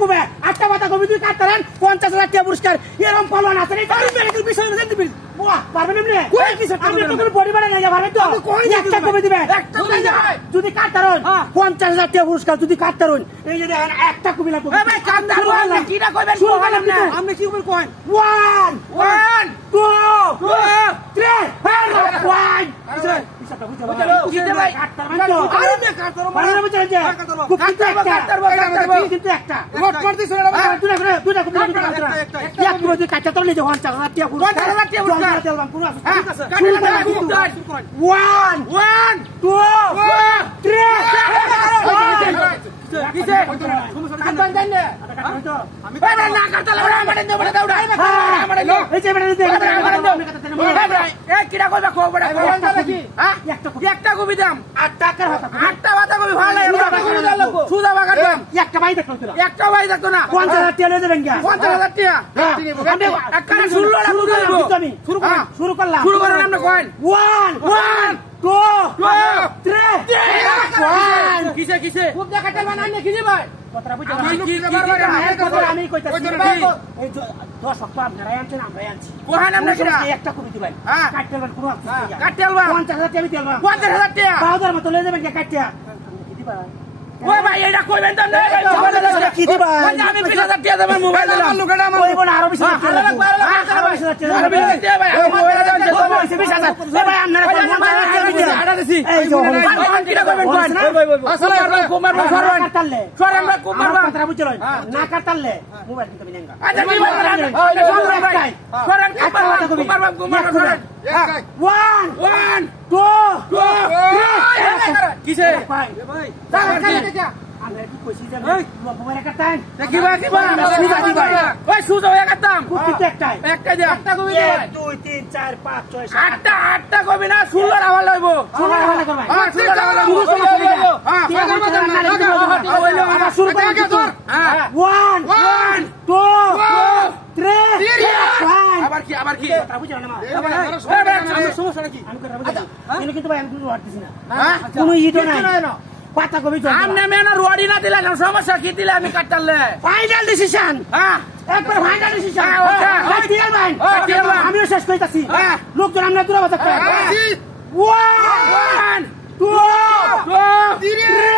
কুবে আটটা বাতা কবি তুই কাটতারেন 50,000 টাকা পুরস্কার এরকম পালন আছে এই মেডিকেল বিষয় জানতে পারি বাহ পারবেন আপনি কই কিছু আপনি তো কোনো বডি বাড়া নাই পারবেন তো একটা কবি দিবেন একটা যদি কাটতারেন 50,000 টাকা পুরস্কার যদি কাটতারেন এই যে দেখেন একটা কবি লাগবে এ ভাই কাটতারেন কিটা কইবেন শুনুন আপনি কি কইবেন কোন 1 2 3 1 হিসাবটা বুঝতে পারছেন কিতে ভাই কাটতারেন তো আরে না কাটতারেন মানে বুঝছেন যে কিন্তু একটা রোড করতে শুনে না দুটা কবি কাটতারেন এক কবি কাটতা তো লিজে 50,000 টাকা পুরস্কার 50,000 টাকা পুরস্কার তেলবান পুরো আছে ঠিক আছে 1 2 3 কিছে কাটতারেন জানেন আমি না কাটতা লাগা আমারে দেব বড় দাউড়া আমারে লো এই যে বড় দে এ কিরা কইবা খো বড় কি হ্যাঁ একটা কবি দাম 8 টাকার হতা 8টা বাতা কবি ভালো সুদা বাগার দাম একটা ভাই দেখতো না একটা ভাই দেখতো না 50,000 টাকা লয়ে দেবেন কি 50,000 টাকা একবারে শুরু শুরু করলাম শুরু করেন আপনি কইন 1 2 3 কিছে কিছে খুব দেখাতে বানান না কিছে ভাই কথা বুঝা আমি কইতাছি এই 10 সপ্তাহ আপনারা আনছেন আমরা আনছি কোহান আমরা একটা কবি দিবেন কাটতেলবান পুরো কাটতেলবান 50,000 টাকা আমি তেলবান 50,000 টাকা বাজার মত লয়ে যাবেন কি কাটতে কি দিবা ওই ভাই এটা কইবেন তো না কি দিবা আমি 20,000 টাকা দেব মোবাইল দিলাম লুকাটা আমার কইব না আরো 20,000 টাকা আরো 20,000 টাকা আরো 20,000 টাকা ভাই মোবাইল দাও 20,000 এ ভাই আপনারা 50,000 টাকা দিবেন আড়া দিছি এই যে কিটা কইবেন কোন আসলে কুমার সরন কাটলে সরন কুমার কথা বুঝছলেন না কাটলে মোবাইল দিতে বিনেঙ্গা আচ্ছা কি বলেন সরন কুমার সরন 1 2 3 কিছে ভাই আমরা কি কইছি যে মোবাইল কাটতাম দেখিবা সুজা দিবা ওই সুজা হয়ে কাটতাম কুত্তি একটাই একটা দে একটা কবি 1 2 3 4 5 6 8টা কবি না সুলার আওয়াজ লইব সুলার আওয়াজ করবা হ্যাঁ সুলার আওয়াজ হ্যাঁ শুরু করে ধর 1 2 3 আবার কি কথা বুঝছ না আমার সমস্যা নাকি আমি কথা বুঝছ আমি কিন্তু ভাই আমি কোনো ওয়ার্ড দিছি না কোনো ইটো নাই পাতা কবি চল আমনে মেনা রোডি না দিলা না সমস্যা কি দিলা আমি কাটতালে ফাইনাল ডিসিশন হ্যাঁ একবার ফাইনাল ডিসিশন ওকে দিল ভাই আমিও শেষ কইতাছি লোকজন আমরা দূরে বাজা কই 1 2 3